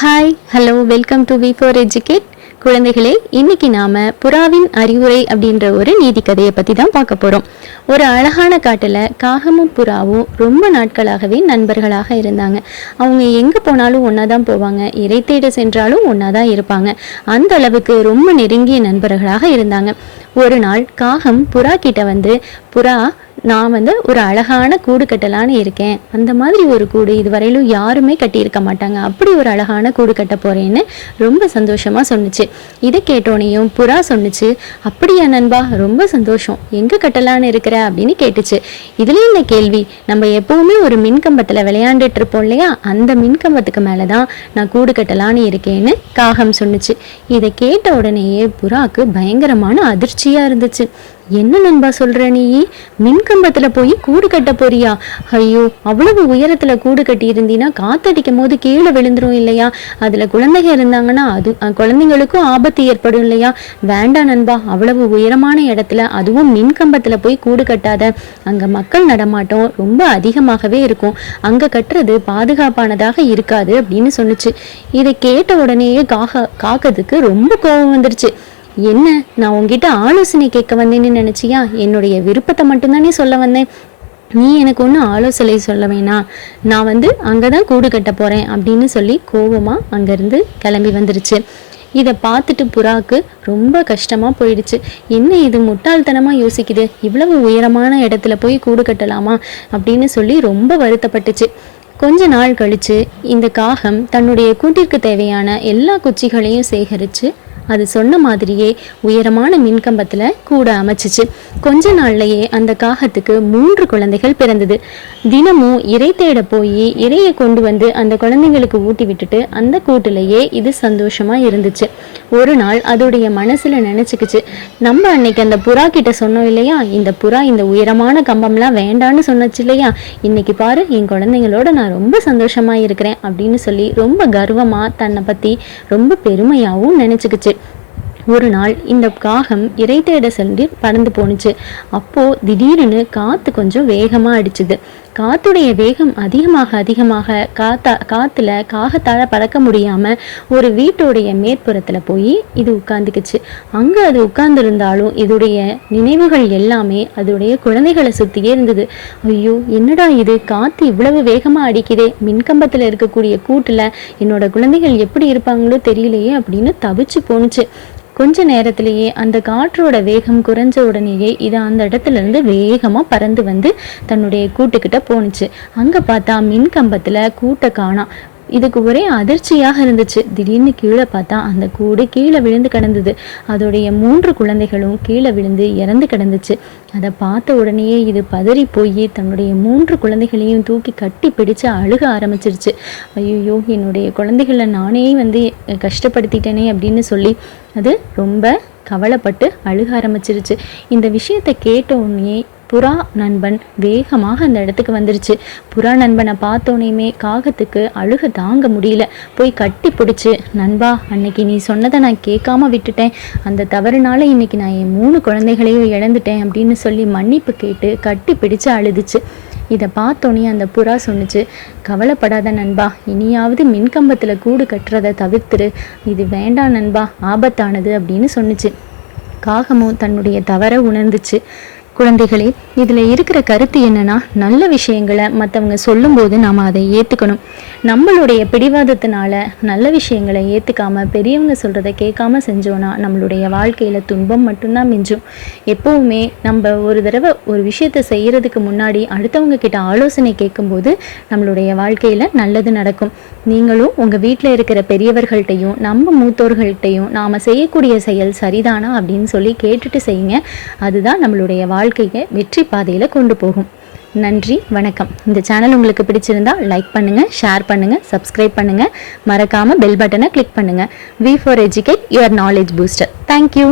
Hi hello welcome to we for educate குழந்தைகளே இன்னைக்கு நாம புறாவின் அறிவுரை அப்படின்ற ஒரு நீதி கதையை பத்தி தான் பார்க்க போறோம். ஒரு அழகான காட்டில் காகமும் புறாவும் ரொம்ப நாட்களாகவே நண்பர்களாக இருந்தாங்க. அவங்க எங்க போனாலும் ஒன்றா தான் போவாங்க. இறை தேட சென்றாலும் ஒன்றா தான் இருப்பாங்க. அந்த அளவுக்கு ரொம்ப நெருங்கிய நண்பர்களாக இருந்தாங்க. ஒரு நாள் காகம் புறா கிட்ட வந்து புறா நான் வந்து ஒரு அழகான கூடு கட்டலான்னு இருக்கேன். அந்த மாதிரி ஒரு கூடு இதுவரையிலும் யாருமே கட்டியிருக்க மாட்டாங்க. அப்படி ஒரு அழகான கூடு கட்ட போறேன்னு ரொம்ப சந்தோஷமா சொன்னுச்சு. இதை கேட்டோனையும் புறா சொன்னுச்சு. அப்படியா நண்பா ரொம்ப சந்தோஷம். எங்க கட்டலான்னு இருக்கிற? அப்படின்னு கேட்டுச்சு. இதுலேயும் இந்த கேள்வி நம்ம எப்பவுமே ஒரு மின்கம்பத்துல விளையாண்டுட்டு இருப்போம் இல்லையா? அந்த மின்கம்பத்துக்கு மேலதான் நான் கூடு கட்டலான்னு இருக்கேன்னு காகம் சொன்னுச்சு. இதை கேட்ட உடனேயே புறாக்கு பயங்கரமான அதிர்ச்சியா இருந்துச்சு. என்ன நண்பா சொல்ற நீ? மின்கம்பத்துல போய் கூடு கட்ட போறியா? ஐயோ அவ்வளவு உயரத்துல கூடு கட்டி இருந்தீன்னா காத்தடிக்கும் போது கீழே விழுந்துரும் இல்லையா? அதுல குழந்தைங்க இருந்தாங்கன்னா அது குழந்தைங்களுக்கும் ஆபத்து ஏற்படும் இல்லையா? வேண்டாம் நண்பா அவ்வளவு உயரமான இடத்துல அதுவும் மின்கம்பத்துல போய் கூடு கட்டாத. அங்க மக்கள் நடமாட்டம் ரொம்ப அதிகமாகவே இருக்கும். அங்க கட்டுறது பாதுகாப்பானதாக இருக்காது அப்படின்னு சொன்னுச்சு. இதை கேட்ட உடனேயே காக காக்கத்துக்கு ரொம்ப கோபம் வந்துருச்சு. என்ன நான் உங்ககிட்ட ஆலோசனை கேட்க வந்தேன்னு நினைச்சியா? என்னுடைய விருப்பத்தை மட்டும்தானே சொல்ல வந்தேன். நீ எனக்கு ஒன்றும் ஆலோசனை சொல்ல வேணாம் நான் வந்து அங்கே தான் கூடு கட்ட போகிறேன் அப்படின்னு சொல்லி கோவமாக அங்கேருந்து கிளம்பி வந்துருச்சு. இதை பார்த்துட்டு புறாக்கு ரொம்ப கஷ்டமாக போயிடுச்சு. என்ன இது முட்டாள்தனமாக யோசிக்குது? இவ்வளவு உயரமான இடத்துல போய் கூடு கட்டலாமா? அப்படின்னு சொல்லி ரொம்ப வருத்தப்பட்டுச்சு. கொஞ்ச நாள் கழித்து இந்த காகம் தன்னுடைய கூட்டிற்கு தேவையான எல்லா குச்சிகளையும் சேகரித்து அது சொன்ன மாதிரியே உயரமான மின்கம்பத்தில் கூட அமைச்சிச்சு. கொஞ்ச நாள்லயே அந்த காகத்துக்கு மூன்று குழந்தைகள் பிறந்தது. தினமும் இறை தேட போய் இறையை கொண்டு வந்து அந்த குழந்தைங்களுக்கு ஊட்டி விட்டுட்டு அந்த கூட்டிலேயே இது சந்தோஷமா இருந்துச்சு. ஒரு நாள் அதோடைய மனசுல நினச்சிக்கிச்சு. நம்ம அன்னைக்கு அந்த புறா கிட்ட சொன்னோம் இல்லையா? இந்த புறா இந்த உயரமான கம்பம்லாம் வேண்டான்னு சொன்னச்சு இல்லையா? இன்னைக்கு பாரு என் குழந்தைங்களோட நான் ரொம்ப சந்தோஷமா இருக்கிறேன் அப்படின்னு சொல்லி ரொம்ப கர்வமாக தன்னை பற்றி ரொம்ப பெருமையாகவும் நினச்சிக்கிச்சு. ஒரு நாள் இந்த காகம் இறை தேட சென்று பறந்து போணுச்சு. அப்போ திடீர்னு காத்து கொஞ்சம் வேகமா அடிச்சுது. காத்துடைய வேகம் அதிகமாக அதிகமாக காத்தா காத்துல காகத்தால பறக்க முடியாம ஒரு வீட்டோடைய மேற்புறத்துல போய் இது உட்கார்ந்துக்குச்சு. அங்க அது உட்கார்ந்திருந்தாலும் இதோடைய நினைவுகள் எல்லாமே அதோடைய குழந்தைகளை சுத்தியே இருந்தது. ஐயோ என்னடா இது? காத்து இவ்வளவு வேகமா அடிக்குதே. மின்கம்பத்துல இருக்கக்கூடிய கூட்டுல என்னோட குழந்தைகள் எப்படி இருப்பாங்களோ தெரியலையே அப்படின்னு தவிச்சு போணுச்சு. கொஞ்ச நேரத்திலேயே அந்த காற்றோட வேகம் குறைஞ்ச உடனேயே இது அந்த இடத்துல இருந்து பறந்து வந்து தன்னுடைய கூட்டுக்கிட்ட போணுச்சு. அங்கே பார்த்தா மின் கம்பத்தில் கூட்டை காணாம் இதுக்கு ஒரே அதிர்ச்சியாக இருந்துச்சு. திடீர்னு கீழே பார்த்தா அந்த கூடு கீழே விழுந்து கிடந்தது. அதோடைய மூன்று குழந்தைகளும் கீழே விழுந்து இறந்து கிடந்துச்சு. அதை பார்த்த உடனேயே இது பதறி போய் தன்னுடைய மூன்று குழந்தைகளையும் தூக்கி கட்டி பிடிச்சு அழுக ஆரம்பிச்சிருச்சு. ஐயோ என்னுடைய குழந்தைகளை நானே வந்து கஷ்டப்படுத்திட்டேனே அப்படின்னு சொல்லி அது ரொம்ப கவலைப்பட்டு அழுக ஆரம்பிச்சிருச்சு. இந்த விஷயத்தை கேட்ட உடனே புறா நண்பன் வேகமாக அந்த இடத்துக்கு வந்துருச்சு. புறா நண்பனை பார்த்தோனையுமே காகத்துக்கு அழுக தாங்க முடியல. போய் கட்டி பிடிச்சி நண்பா அன்னைக்கு நீ சொன்னதை நான் கேட்காம விட்டுட்டேன். அந்த தவறுனால இன்னைக்கு நான் என் மூணு குழந்தைகளையும் இழந்துட்டேன் அப்படின்னு சொல்லி மன்னிப்பு கேட்டு கட்டி பிடிச்சு அழுதுச்சு. இதை பார்த்தோன்னே அந்த புறா சொன்னுச்சு கவலைப்படாத நண்பா இனியாவது மின்கம்பத்தில் கூடு கட்டுறதை தவிர்த்துரு. இது வேண்டாம் நண்பா ஆபத்தானது அப்படின்னு சொன்னுச்சு. காகமும் தன்னுடைய தவறை உணர்ந்துச்சு. குழந்தைகளே இதில் இருக்கிற கருத்து என்னன்னா நல்ல விஷயங்களை மற்றவங்க சொல்லும்போது நாம் அதை ஏற்றுக்கணும் நம்மளுடைய பிடிவாதத்தினால நல்ல விஷயங்களை ஏற்றுக்காம பெரியவங்க சொல்கிறத கேட்காம செஞ்சோன்னா நம்மளுடைய வாழ்க்கையில் துன்பம் மட்டும்தான் மிஞ்சும். எப்போவுமே நம்ம ஒரு தடவை ஒரு விஷயத்தை செய்கிறதுக்கு முன்னாடி அடுத்தவங்க கிட்ட ஆலோசனை கேட்கும்போது நம்மளுடைய வாழ்க்கையில் நல்லது நடக்கும். நீங்களும் உங்கள் வீட்டில் இருக்கிற பெரியவர்கள்ட்டையும் நம்ம மூத்தோர்கள்ட்டையும் நாம் செய்யக்கூடிய செயல் சரிதானா அப்படின்னு சொல்லி கேட்டுட்டு செய்யுங்க. அதுதான் நம்மளுடைய வாழ்க்கை. வாழ்க்கையை வெற்றி பாதையில் கொண்டு போகும். நன்றி வணக்கம். இந்த சேனல் உங்களுக்கு பிடிச்சிருந்தா லைக் பண்ணுங்கள் ஷேர் பண்ணுங்கள் சப்ஸ்கிரைப் பண்ணுங்கள் மறக்காமல் பெல் பட்டனை கிளிக் பண்ணுங்கள் we for educate your knowledge booster thank you